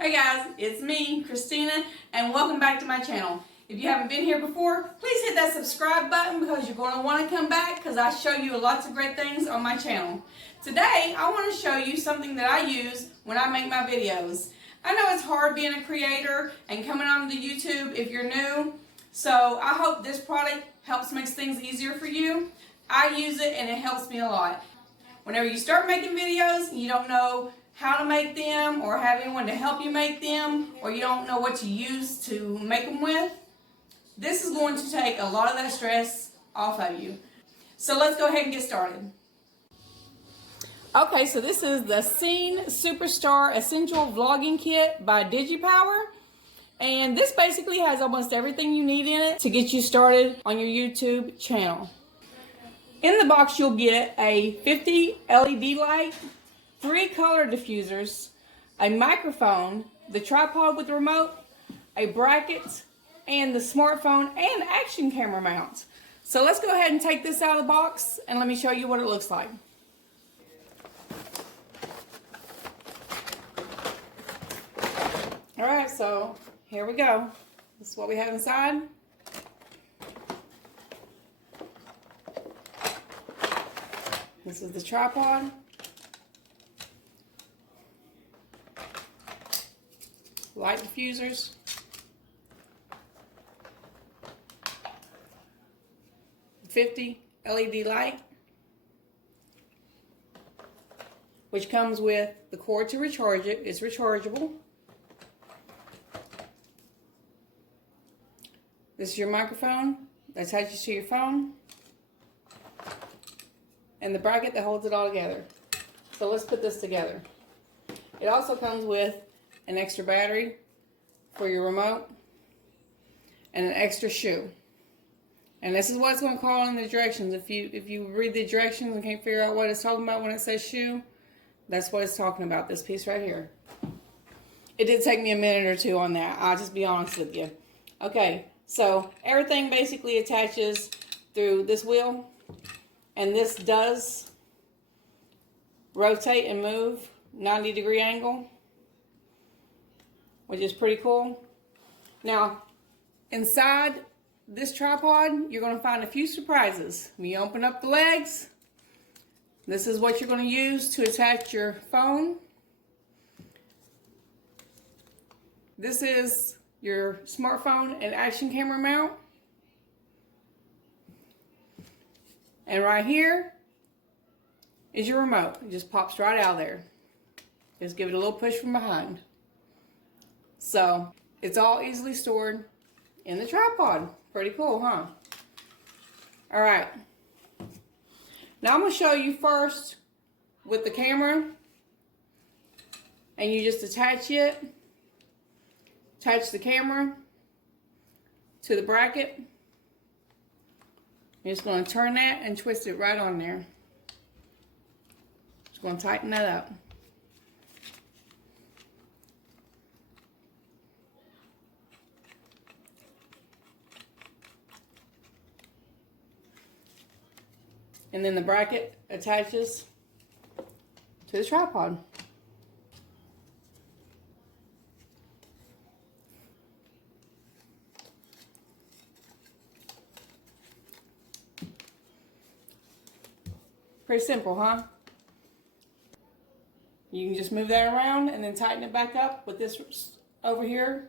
Hey guys, it's me, Christina, and welcome back to my channel. If you haven't been here before, please hit that subscribe button because you're going to want to come back because I show you lots of great things on my channel. Today, I want to show you something that I use when I make my videos. I know it's hard being a creator and coming onto YouTube if you're new, so I hope this product helps make things easier for you. I use it and it helps me a lot. Whenever you start making videos and you don't know how to make them or have anyone to help you make them, or you don't know what to use to make them with, this is going to take a lot of that stress off of you. So let's go ahead and get started. Okay, so this is the Cine Superstar Essential Vlogging Kit by Digipower. And this basically has almost everything you need in it to get you started on your YouTube channel. In the box you'll get a 50 LED light, 3 color diffusers, a microphone, the tripod with the remote, a bracket, and the smartphone and action camera mount. So let's go ahead and take this out of the box and let me show you what it looks like. Alright, so here we go. This is what we have inside. This is the tripod. Light diffusers. $50 LED light, which comes with the cord to recharge it. It's rechargeable. This is your microphone that attaches to your phone, and the bracket that holds it all together. So let's put this together. It also comes with an extra battery for your remote and an extra shoe. And this is what it's going to call in the directions. If you read the directions and can't figure out what it's talking about when it says shoe, that's what it's talking about, this piece right here. It did take me a minute or two on that, I'll just be honest with you. Okay, so everything basically attaches through this wheel, and this does rotate and move 90-degree angle, which is pretty cool. Now, inside this tripod, you're going to find a few surprises. When you open up the legs, this is what you're going to use to attach your phone. This is your smartphone and action camera mount. And right here is your remote. It just pops right out of there. Just give it a little push from behind. So it's all easily stored in the tripod. Pretty cool, huh? All right. Now I'm going to show you first with the camera. And you just attach it. Attach the camera to the bracket. You're just going to turn that and twist it right on there. Just going to tighten that up. And then the bracket attaches to the tripod. Pretty simple, huh? You can just move that around and then tighten it back up with this over here.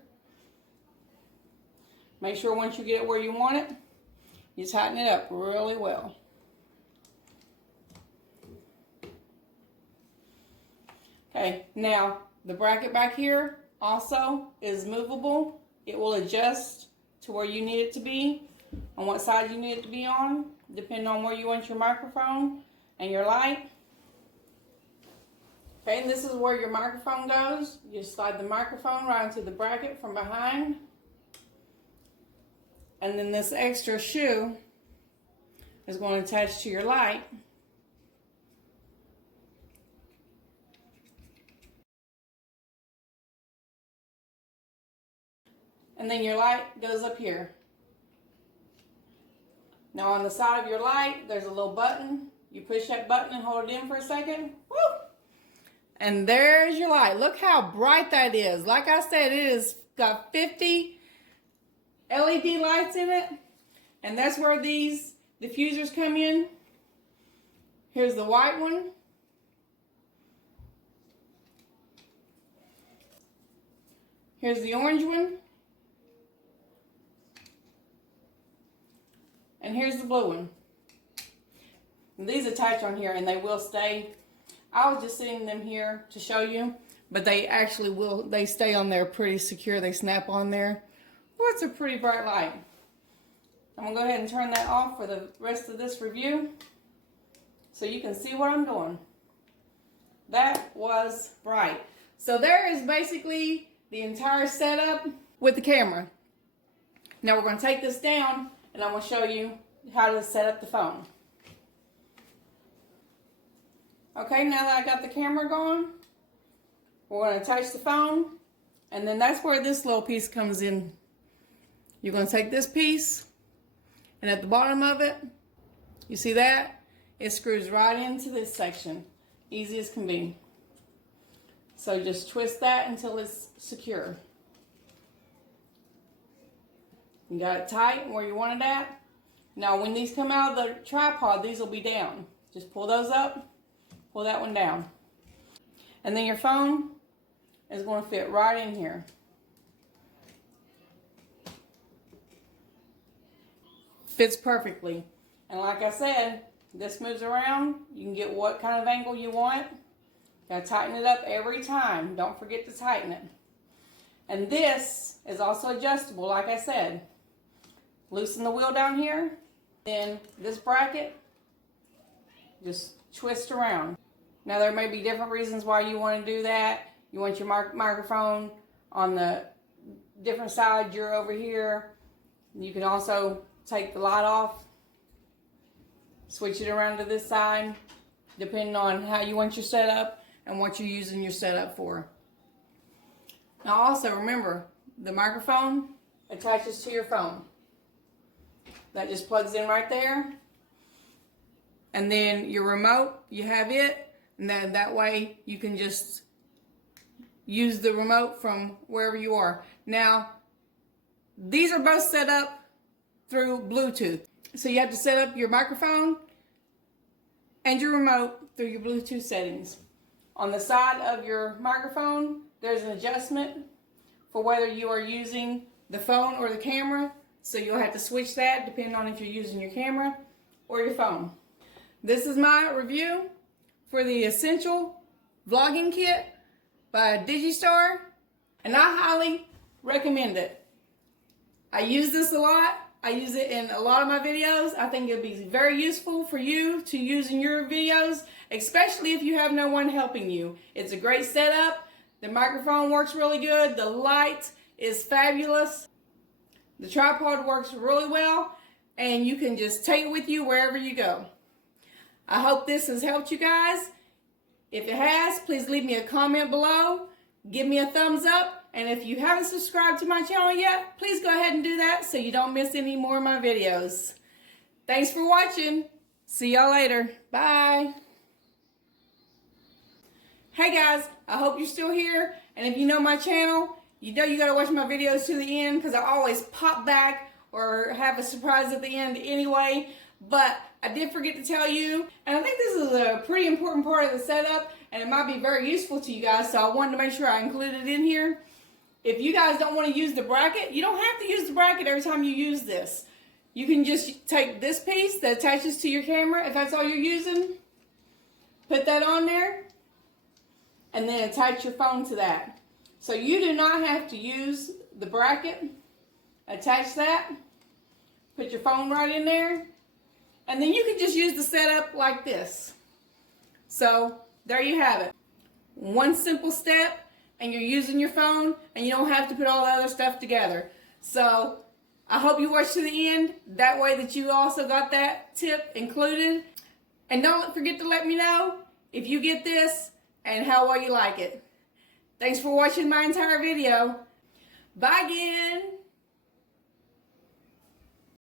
Make sure once you get it where you want it, you tighten it up really well. Okay, now the bracket back here also is movable. It will adjust to where you need it to be, on what side you need it to be on, depending on where you want your microphone and your light. Okay, and this is where your microphone goes. You slide the microphone right into the bracket from behind. And then this extra shoe is going to attach to your light. And then your light goes up here. Now on the side of your light, there's a little button. You push that button and hold it in for a second. Woo! And there's your light. Look how bright that is. Like I said, it has got 50 LED lights in it. And that's where these diffusers come in. Here's the white one. Here's the orange one. And here's the blue one. And these attach on here and they will stay. I was just sitting them here to show you, but they actually will, they stay on there pretty secure. They snap on there. Well, it's a pretty bright light. I'm gonna go ahead and turn that off for the rest of this review so you can see what I'm doing. That was bright. So there is basically the entire setup with the camera. Now we're gonna take this down and I'm gonna show you how to set up the phone. Okay, now that I got the camera going, we're going to attach the phone, and then that's where this little piece comes in. You're going to take this piece, and at the bottom of it, you see that? It screws right into this section. Easy as can be. So just twist that until it's secure. You got it tight where you want it at. Now when these come out of the tripod, these will be down. Just pull those up. Pull that one down. And then your phone is going to fit right in here. Fits perfectly. And like I said, this moves around. You can get what kind of angle you want. Gotta tighten it up every time. Don't forget to tighten it. And this is also adjustable, like I said. Loosen the wheel down here. Then this bracket, just twist around. Now there may be different reasons why you want to do that. You want your microphone on the different side, you're over here. You can also take the light off, switch it around to this side, depending on how you want your setup and what you're using your setup for. Now also remember, the microphone attaches to your phone. That just plugs in right there. And then your remote, you have it, and then that way you can just use the remote from wherever you are. Now, these are both set up through Bluetooth. So you have to set up your microphone and your remote through your Bluetooth settings. On the side of your microphone, there's an adjustment for whether you are using the phone or the camera. So you'll have to switch that depending on if you're using your camera or your phone. This is my review for the Essential Vlogging Kit by Digipower, and I highly recommend it. I use this a lot. I use it in a lot of my videos. I think it'd be very useful for you to use in your videos, especially if you have no one helping you. It's a great setup. The microphone works really good. The light is fabulous. The tripod works really well, and you can just take it with you wherever you go. I hope this has helped you guys. If it has, please leave me a comment below. Give me a thumbs up. And if you haven't subscribed to my channel yet, please go ahead and do that so you don't miss any more of my videos. Thanks for watching. See y'all later. Bye. Hey guys, I hope you're still here. And if you know my channel, you know you gotta watch my videos to the end because I always pop back or have a surprise at the end anyway. But I did forget to tell you, and I think this is a pretty important part of the setup, and it might be very useful to you guys, so I wanted to make sure I included it in here. If you guys don't want to use the bracket, you don't have to use the bracket every time you use this. You can just take this piece that attaches to your camera, if that's all you're using, put that on there, and then attach your phone to that. So you do not have to use the bracket. Attach that, put your phone right in there, and then you can just use the setup like this. So there you have it. One simple step and you're using your phone and you don't have to put all the other stuff together. So I hope you watch to the end. That way that you also got that tip included. And don't forget to let me know if you get this and how well you like it. Thanks for watching my entire video. Bye again.